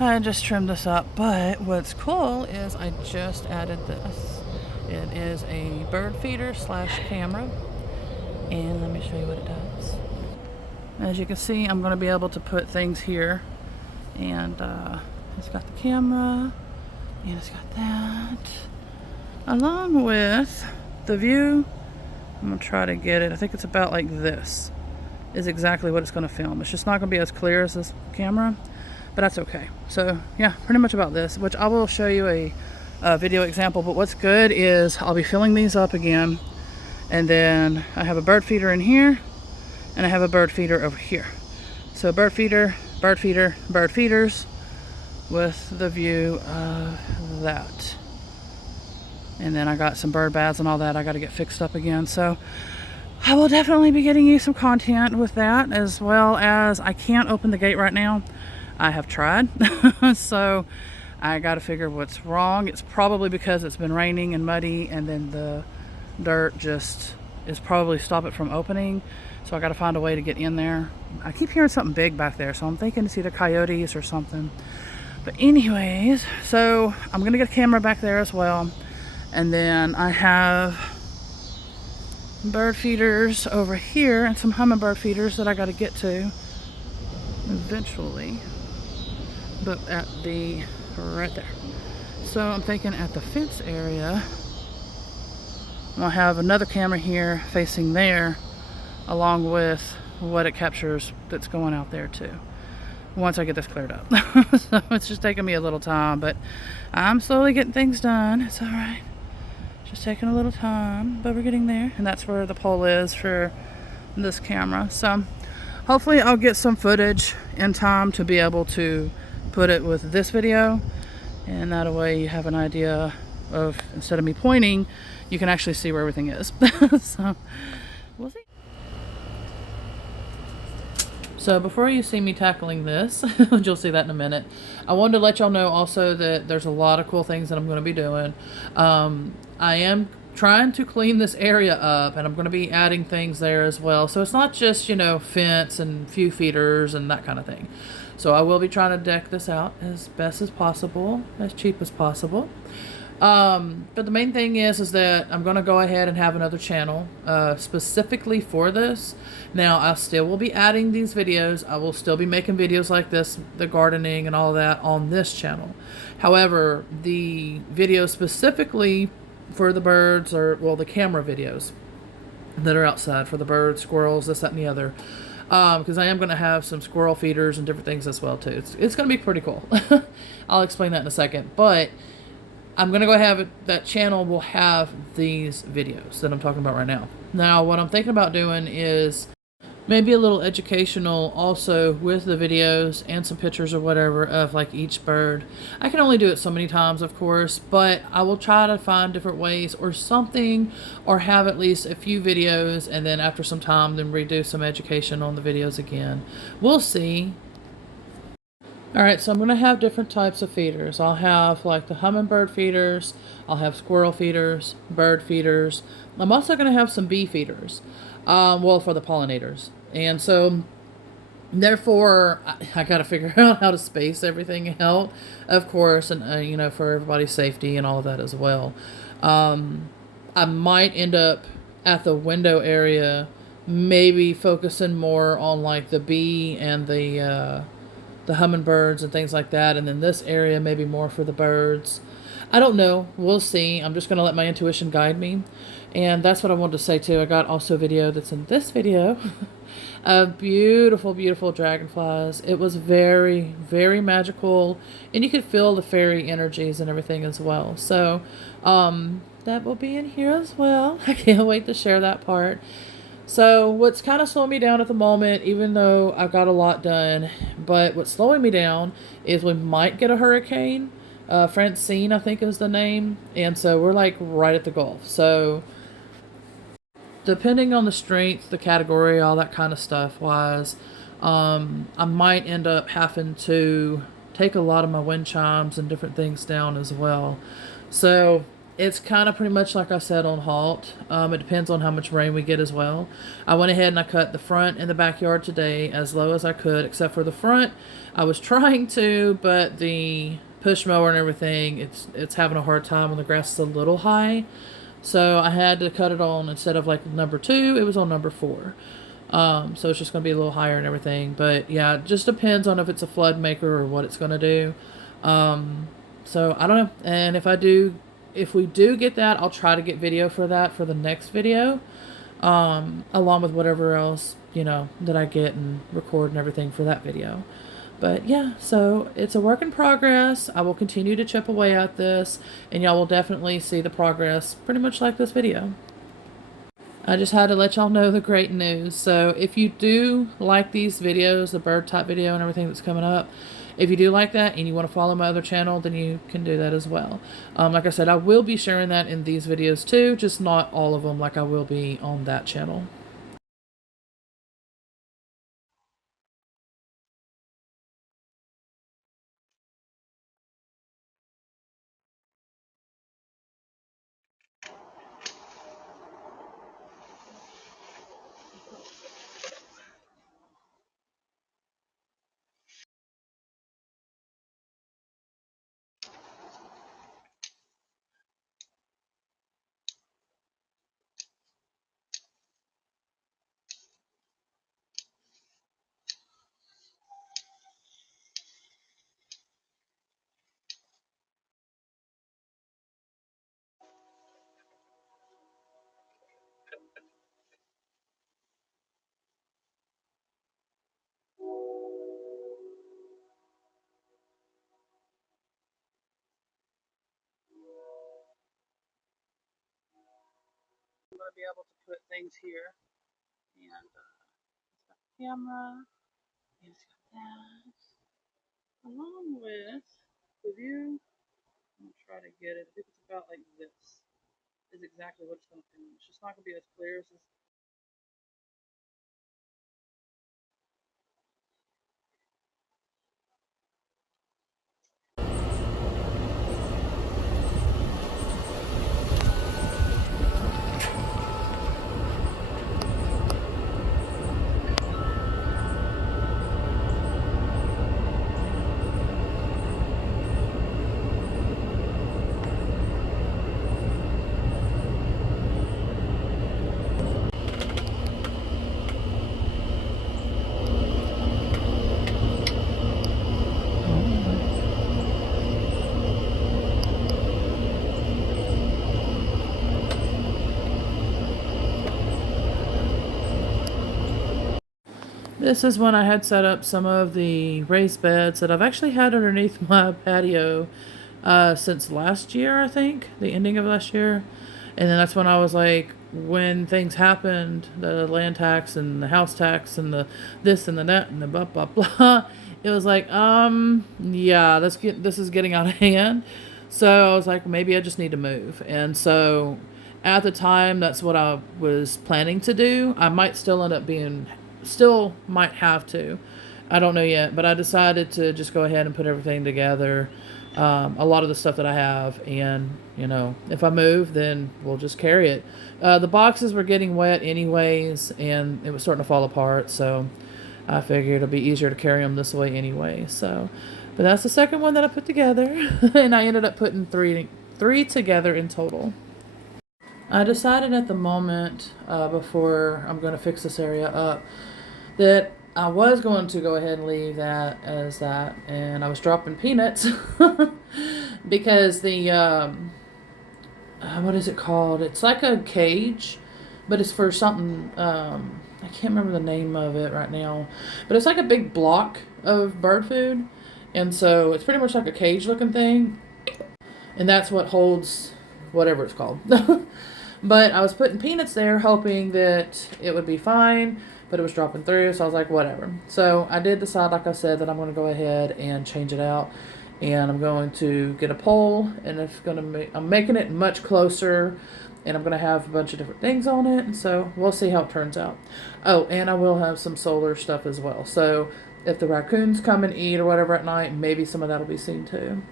I just trimmed this up, but what's cool is I just added this. It is a bird feeder slash camera, and let me show you what it does. As you can see, I'm going to be able to put things here, and it's got the camera, and it's got that, along with the view. I'm going to try to get it. I think it's about like this is exactly what it's going to film. It's just not going to be as clear as this camera, but that's okay. So yeah, pretty much about this, which I will show you a video example. But what's good is I'll be filling these up again, and then I have a bird feeder in here, and I have a bird feeder over here. So bird feeder, bird feeder, bird feeders with the view of that. And then I got some bird baths and all that I got to get fixed up again. So I will definitely be getting you some content with that, as well as I can't open the gate right now. I have tried. So I got to figure what's wrong. It's probably because it's been raining and muddy, and then the dirt just is probably stop it from opening. So I got to find a way to get in there. I keep hearing something big back there, so I'm thinking it's either coyotes or something. But anyways, so I'm going to get a camera back there as well. And then I have bird feeders over here and some hummingbird feeders that I got to get to eventually. But at the right there. So I'm thinking at the fence area, I'll have another camera here facing there, along with what it captures that's going out there too, once I get this cleared up. So it's just taking me a little time, but I'm slowly getting things done. It's all right. Just taking a little time, but we're getting there. And that's where the pole is for this camera. So hopefully I'll get some footage in time to be able to put it with this video, and that way you have an idea of, instead of me pointing, you can actually see where everything is. So we'll see. So before you see me tackling this, you'll see that in a minute, I wanted to let y'all know also that there's a lot of cool things that I'm going to be doing. I am trying to clean this area up, and I'm going to be adding things there as well. So it's not just, you know, fence and few feeders and that kind of thing. So I will be trying to deck this out as best as possible, as cheap as possible. But the main thing is that I'm going to go ahead and have another channel specifically for this. Now, I still will be adding these videos. I will still be making videos like this, the gardening and all that, on this channel. However, the video specifically for the birds, or, well, the camera videos that are outside for the birds, squirrels, this, that, and the other. Because I am going to have some squirrel feeders and different things as well, too. It's going to be pretty cool. I'll explain that in a second. But I'm going to go have that channel will have these videos that I'm talking about right now. Now, what I'm thinking about doing is maybe a little educational also with the videos and some pictures or whatever of like each bird. I can only do it so many times, of course, but I will try to find different ways or something, or have at least a few videos, and then after some time then redo some education on the videos again. We'll see. Alright, so I'm going to have different types of feeders. I'll have like the hummingbird feeders, I'll have squirrel feeders, bird feeders. I'm also going to have some bee feeders, well, for the pollinators. And so, therefore, I got to figure out how to space everything out, of course, and, you know, for everybody's safety and all of that as well. I might end up at the window area, maybe focusing more on like the bee and the hummingbirds and things like that, and then this area maybe more for the birds. I don't know. We'll see. I'm just going to let my intuition guide me. And that's what I wanted to say too. I got also a video that's in this video of beautiful, beautiful dragonflies. It was very, very magical, and you could feel the fairy energies and everything as well. So that will be in here as well. I can't wait to share that part. So what's kind of slowing me down at the moment, even though I've got a lot done, but what's slowing me down is we might get a hurricane. Francine, I think, is the name. And so we're like right at the Gulf. So depending on the strength, the category, all that kind of stuff wise, I might end up having to take a lot of my wind chimes and different things down as well. So it's kind of pretty much like I said on halt. It depends on how much rain we get as well. I went ahead and I cut the front and the backyard today as low as I could, except for the front. I was trying to, but the push mower and everything, it's having a hard time when the grass is a little high. So I had to cut it on, instead of like number 2, it was on number 4. So it's just going to be a little higher and everything. But yeah, it just depends on if it's a flood maker or what it's going to do. So I don't know. And if we do get that, I'll try to get video for that for the next video. Along with whatever else, that I get and record and everything for that video. But yeah, so it's a work in progress. I will continue to chip away at this, and y'all will definitely see the progress pretty much like this video. I just had to let y'all know the great news. So if you do like these videos, the bird type video and everything that's coming up, if you do like that and you want to follow my other channel, then you can do that as well. Like I said, I will be sharing that in these videos too, just not all of them like I will be on that channel. I'm going to be able to put things here, and camera, and it's got that, along with the view. I'm going to try to get it. I think it's about like this is exactly what it's going to be. It's just not going to be as clear as this. This is when I had set up some of the raised beds that I've actually had underneath my patio since last year, I think, the ending of last year. And then that's when I was like, when things happened, the land tax and the house tax and the this and the that and the blah blah blah, it was like, yeah, this is getting out of hand. So I was like, maybe I just need to move. And so at the time, that's what I was planning to do. I might still end up still might have to. I don't know yet, but I decided to just go ahead and put everything together. A lot of the stuff that I have, and if I move, then we'll just carry it. The boxes were getting wet anyways, and it was starting to fall apart, so I figured it'll be easier to carry them this way anyway. So, but that's the second one that I put together, and I ended up putting three together in total. I decided at the moment, before I'm going to fix this area up, that I was going to go ahead and leave that as that, and I was dropping peanuts because the what is it called? It's like a cage, but it's for something. I can't remember the name of it right now, but it's like a big block of bird food, and so it's pretty much like a cage looking thing, and that's what holds whatever it's called. But I was putting peanuts there hoping that it would be fine, but it was dropping through, so I was like, whatever. So I did decide, like I said, that I'm going to go ahead and change it out, and I'm going to get a pole, and I'm making it much closer, and I'm going to have a bunch of different things on it, and so we'll see how it turns out. Oh, and I will have some solar stuff as well, so if the raccoons come and eat or whatever at night, maybe some of that will be seen too.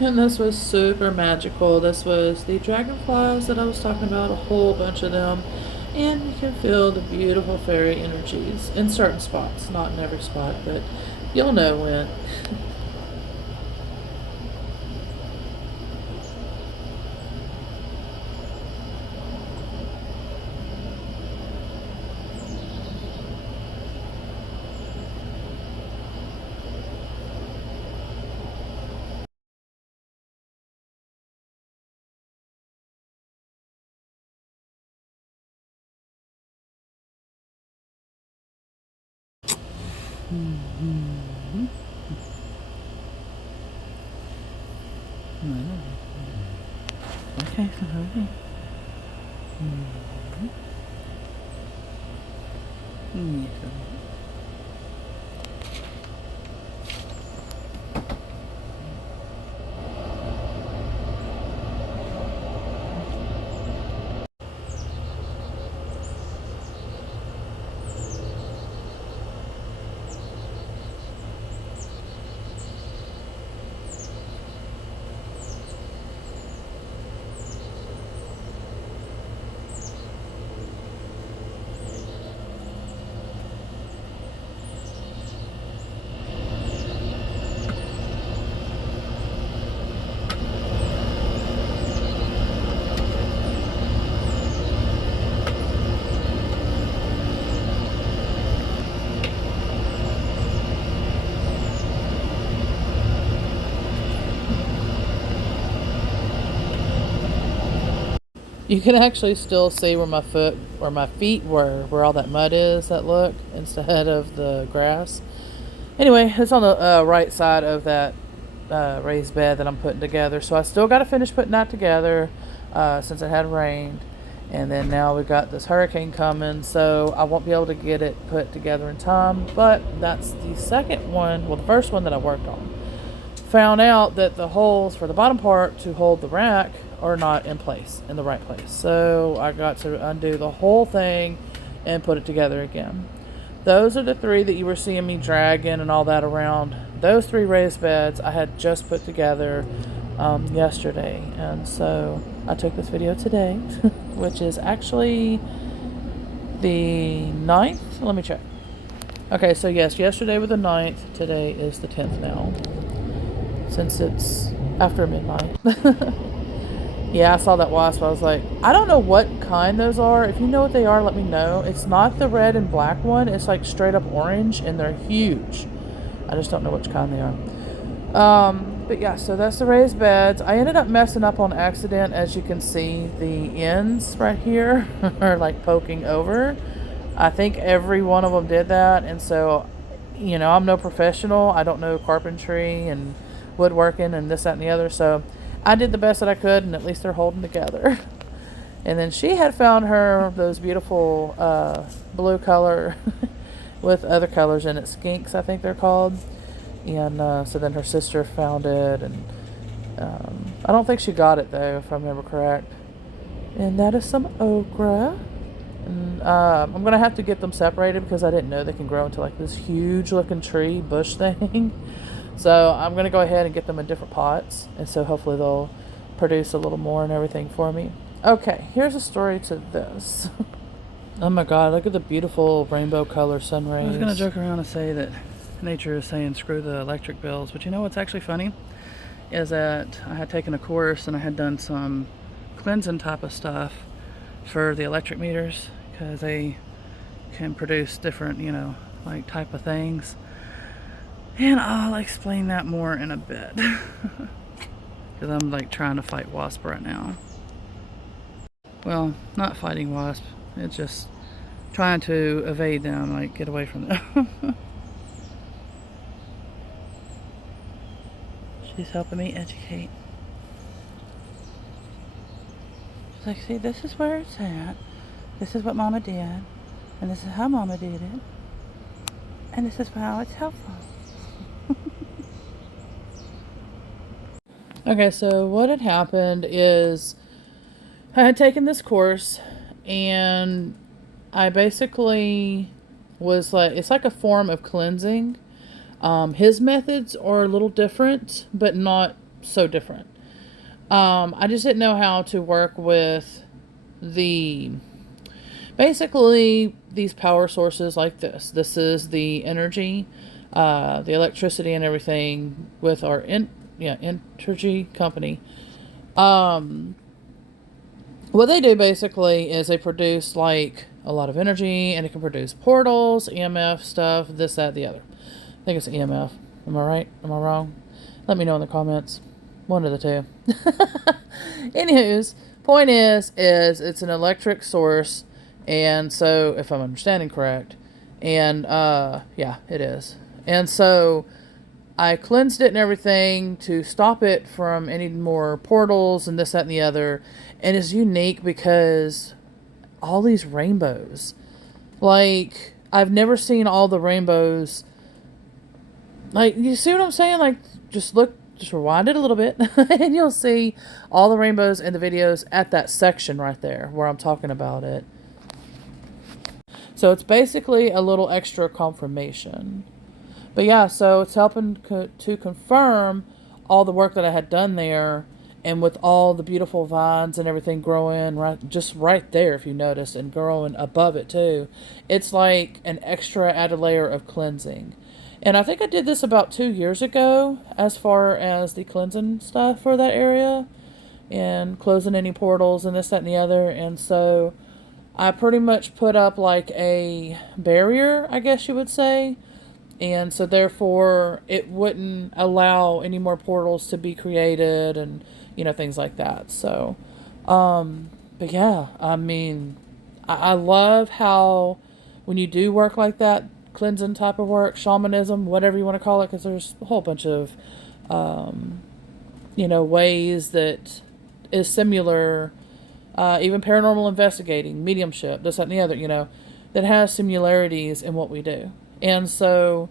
And this was super magical. This was the dragonflies that I was talking about, a whole bunch of them. And you can feel the beautiful fairy energies in certain spots, not in every spot, but you'll know when. Okay, okay. You can actually still see where my feet were, where all that mud is, that look, instead of the grass. Anyway, it's on the right side of that raised bed that I'm putting together. So I still got to finish putting that together since it had rained. And then now we've got this hurricane coming, so I won't be able to get it put together in time. But that's the second one, well, the first one that I worked on. Found out that the holes for the bottom part to hold the rack are not in place, in the right place. So I got to undo the whole thing and put it together again. Those are the three that you were seeing me dragging and all that around. Those three raised beds I had just put together yesterday. And so I took this video today, which is actually the 9th. Let me check. Okay, so yes, yesterday was the 9th. Today is the 10th now, since it's after midnight. Yeah, I saw that wasp. I was like, I don't know what kind those are. If you know what they are, let me know. It's not the red and black one. It's like straight up orange, and they're huge. I just don't know which kind they are. But yeah, so that's the raised beds. I ended up messing up on accident. As you can see, the ends right here are like poking over. I think every one of them did that. And so, you know, I'm no professional. I don't know carpentry and woodworking and this, that, and the other. So I did the best that I could, and at least they're holding together. And then she had found those beautiful blue color with other colors in it. Skinks, I think they're called. And so then her sister found it. And I don't think she got it, though, if I remember correct. And that is some okra. And I'm going to have to get them separated because I didn't know they can grow into like this huge looking tree bush thing. So I'm going to go ahead and get them in different pots. And so hopefully they'll produce a little more and everything for me. Okay, here's a story to this. Oh my God, look at the beautiful rainbow color sun rays. I was going to joke around and say that nature is saying screw the electric bills. But you know what's actually funny? Is that I had taken a course and I had done some cleansing type of stuff for the electric meters. Because they can produce different, you know, like type of things. And I'll explain that more in a bit. Because I'm like trying to fight wasp right now. Well, not fighting wasp. It's just trying to evade them, like get away from them. She's helping me educate. She's like, see, this is where it's at. This is what Mama did. And this is how Mama did it. And this is how it's helpful. Okay, so what had happened is I had taken this course and I basically was like, it's like a form of cleansing. His methods are a little different, but not so different. I just didn't know how to work with the basically these power sources like this. This is the energy, the electricity and everything with our energy company. What they do basically is they produce like a lot of energy, and it can produce portals, EMF stuff, this, that, the other. I think it's EMF. Am I right? Am I wrong? Let me know in the comments. One of the two. Anywho's, point is it's an electric source, and so if I'm understanding correct, and yeah, it is. And so I cleansed it and everything to stop it from any more portals and this, that, and the other. And it's unique because all these rainbows. Like, I've never seen all the rainbows. Like, you see what I'm saying? Like, just rewind it a little bit, and you'll see all the rainbows in the videos at that section right there where I'm talking about it. So it's basically a little extra confirmation. But yeah, so it's helping to confirm all the work that I had done there, and with all the beautiful vines and everything growing right there, if you notice, and growing above it too. It's like an extra added layer of cleansing. And I think I did this about 2 years ago as far as the cleansing stuff for that area and closing any portals and this, that, and the other. And so I pretty much put up like a barrier, I guess you would say. And so therefore it wouldn't allow any more portals to be created and, things like that. So, but yeah, I mean, I love how when you do work like that, cleansing type of work, shamanism, whatever you want to call it, because there's a whole bunch of, ways that is similar, even paranormal investigating, mediumship, this, that, and the other, that has similarities in what we do. And so,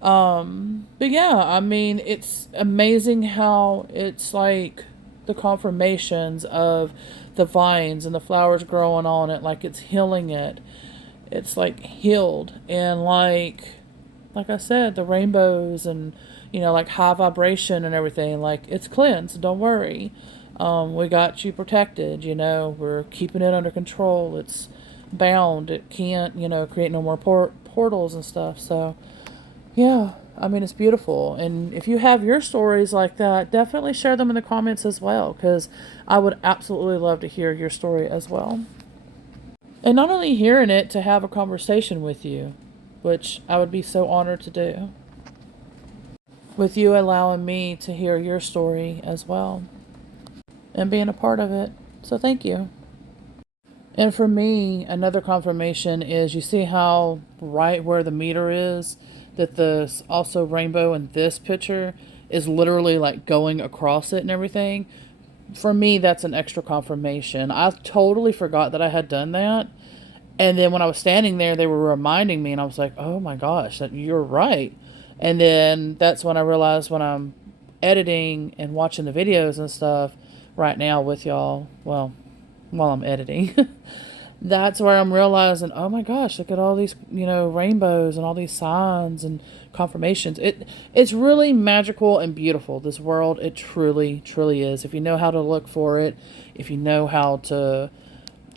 but yeah, I mean, it's amazing how it's like the confirmations of the vines and the flowers growing on it, like it's healing it. It's like healed, and like I said, the rainbows and, like high vibration and everything, like it's cleansed. Don't worry. We got you protected, we're keeping it under control. It's bound. It can't, create no more portals and stuff. So yeah, I mean, it's beautiful. And if you have your stories like that, definitely share them in the comments as well, because I would absolutely love to hear your story as well. And not only hearing it, to have a conversation with you, which I would be so honored to do, with you allowing me to hear your story as well and being a part of it. So thank you. And for me, another confirmation is, you see how right where the meter is, that the also rainbow in this picture is literally like going across it and everything. For me, that's an extra confirmation. I totally forgot that I had done that. And then when I was standing there, they were reminding me, and I was like, oh my gosh, that you're right. And then that's when I realized, when I'm editing and watching the videos and stuff right now with y'all, well, while I'm editing, that's where I'm realizing, oh my gosh, look at all these, rainbows and all these signs and confirmations. It's really magical and beautiful, this world. It truly, truly is. If you know how to look for it, if you know how to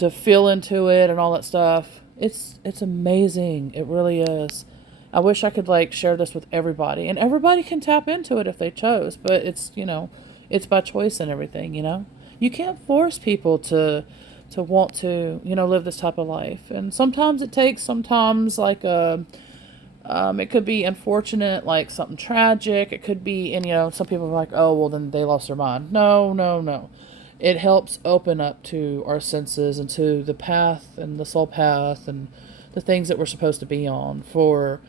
feel into it and all that stuff, it's amazing. It really is. I wish I could share this with everybody, and everybody can tap into it if they chose, but it's, it's by choice and everything, You can't force people to want to, live this type of life. And sometimes it takes, sometimes it could be unfortunate, like something tragic. It could be, and some people are like, oh, well, then they lost their mind. No. It helps open up to our senses and to the path and the soul path and the things that we're supposed to be on for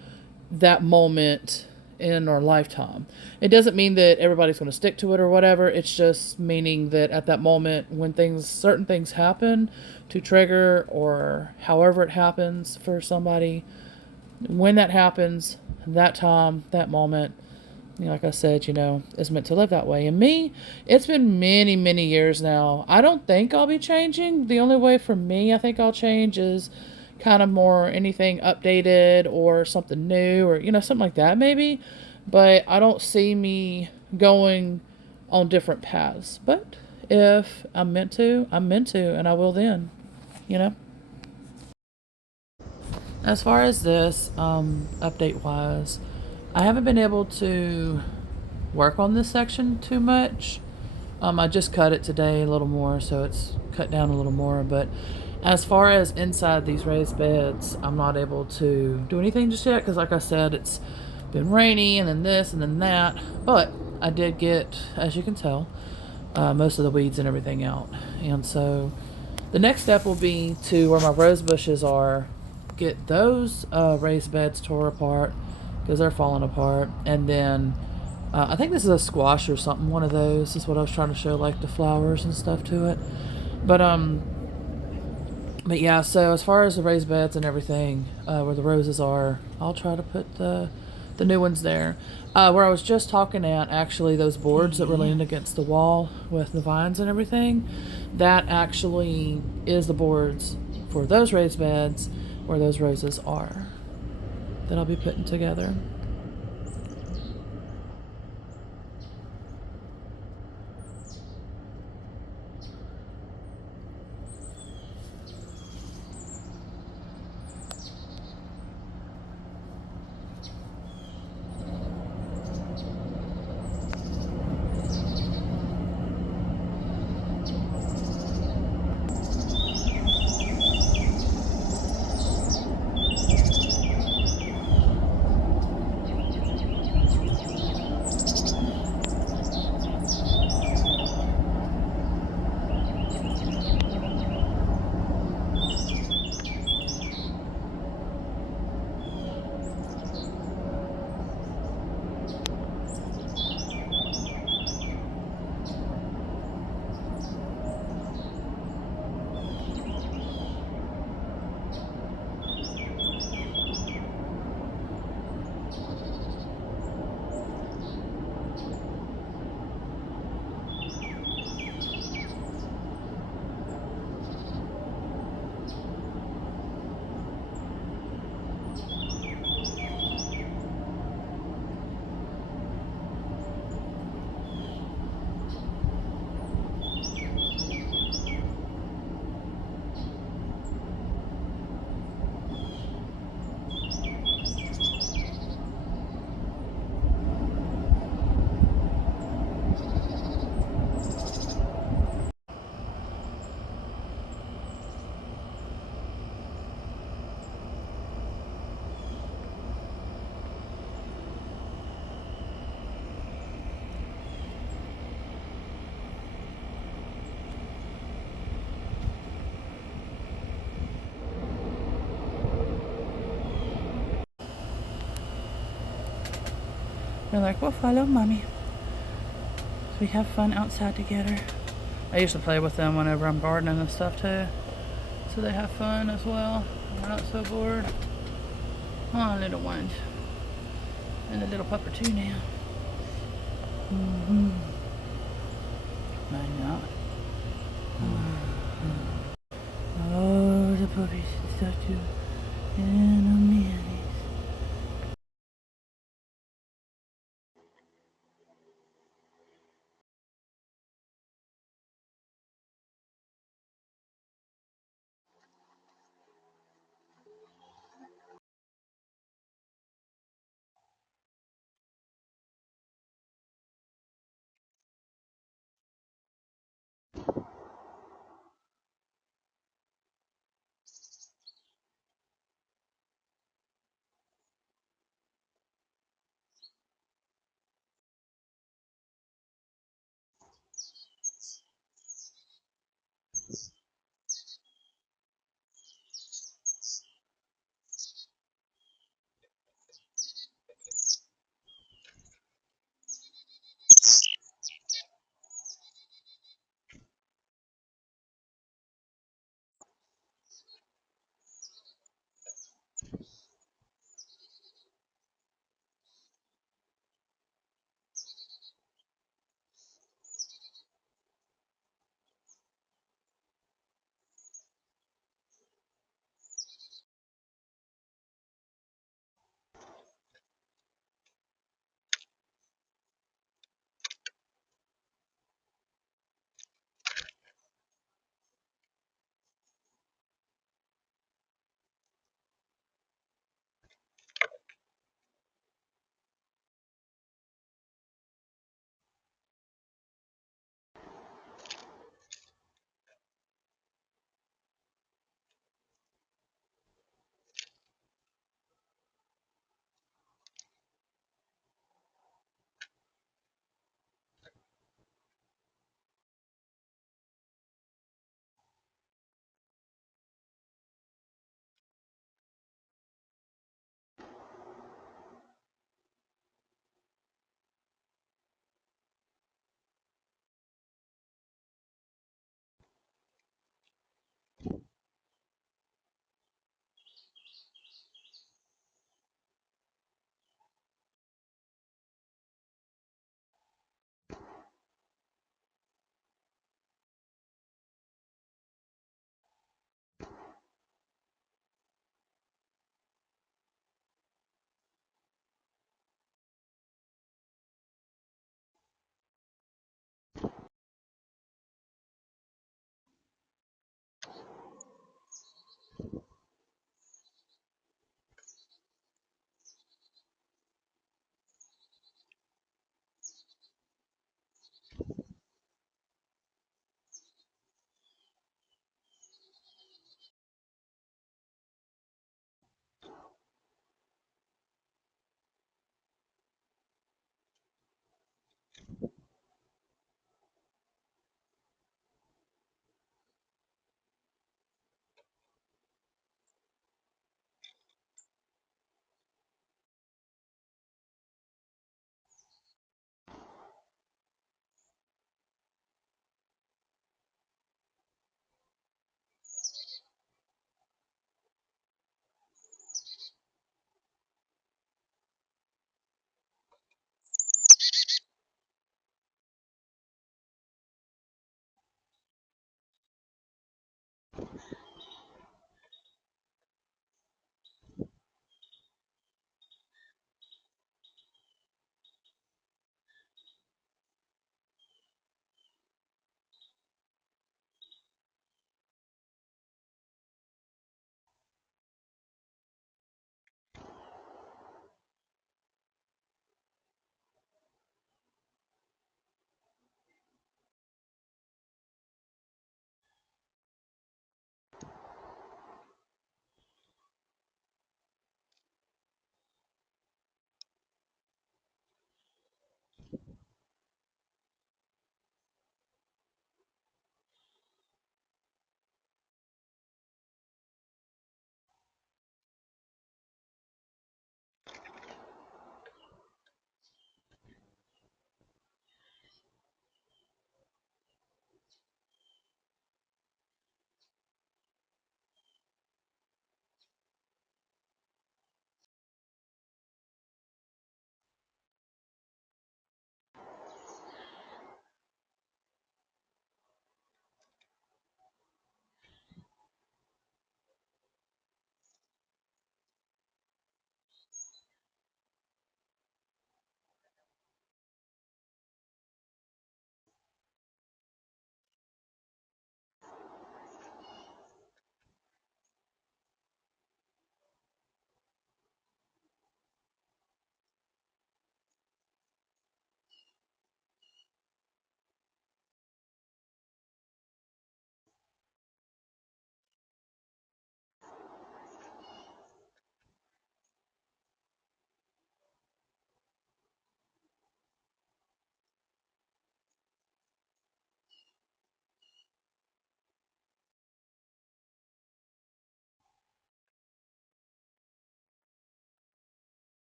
that moment in our lifetime. It doesn't mean that everybody's going to stick to it or whatever. It's just meaning that at that moment, when certain things happen to trigger, or however it happens for somebody, when that happens, that time, that moment, like I said, is meant to live that way. And me, it's been many, many years now. I don't think I'll be changing. The only way for me I think I'll change is kind of more anything updated or something new, or something like that maybe. But I don't see me going on different paths. But if I'm meant to, I'm meant to, and I will then, you know? As far as this, update wise, I haven't been able to work on this section too much. I just cut it today a little more, so it's cut down a little more. But as far as inside these raised beds, I'm not able to do anything just yet because, like I said, it's been rainy and then this and then that. But I did get, as you can tell, most of the weeds and everything out. And so the next step will be to where my rose bushes are, get those raised beds tore apart because they're falling apart. And then I think this is a squash or something. One of those is what I was trying to show, like the flowers and stuff to it. But but yeah. So as far as the raised beds and everything, where the roses are, I'll try to put the new ones there. Where I was just talking at, actually, those boards that were leaning against the wall with the vines and everything, that actually is the boards for those raised beds where those roses are that I'll be putting together. They're like, well, follow mommy. So we have fun outside together. I used to play with them whenever I'm gardening and stuff too. So they have fun as well. They're not so bored. Oh, little ones. And a little pupper too now. Mm-hmm. I know. Oh, the puppies and stuff too. And a man.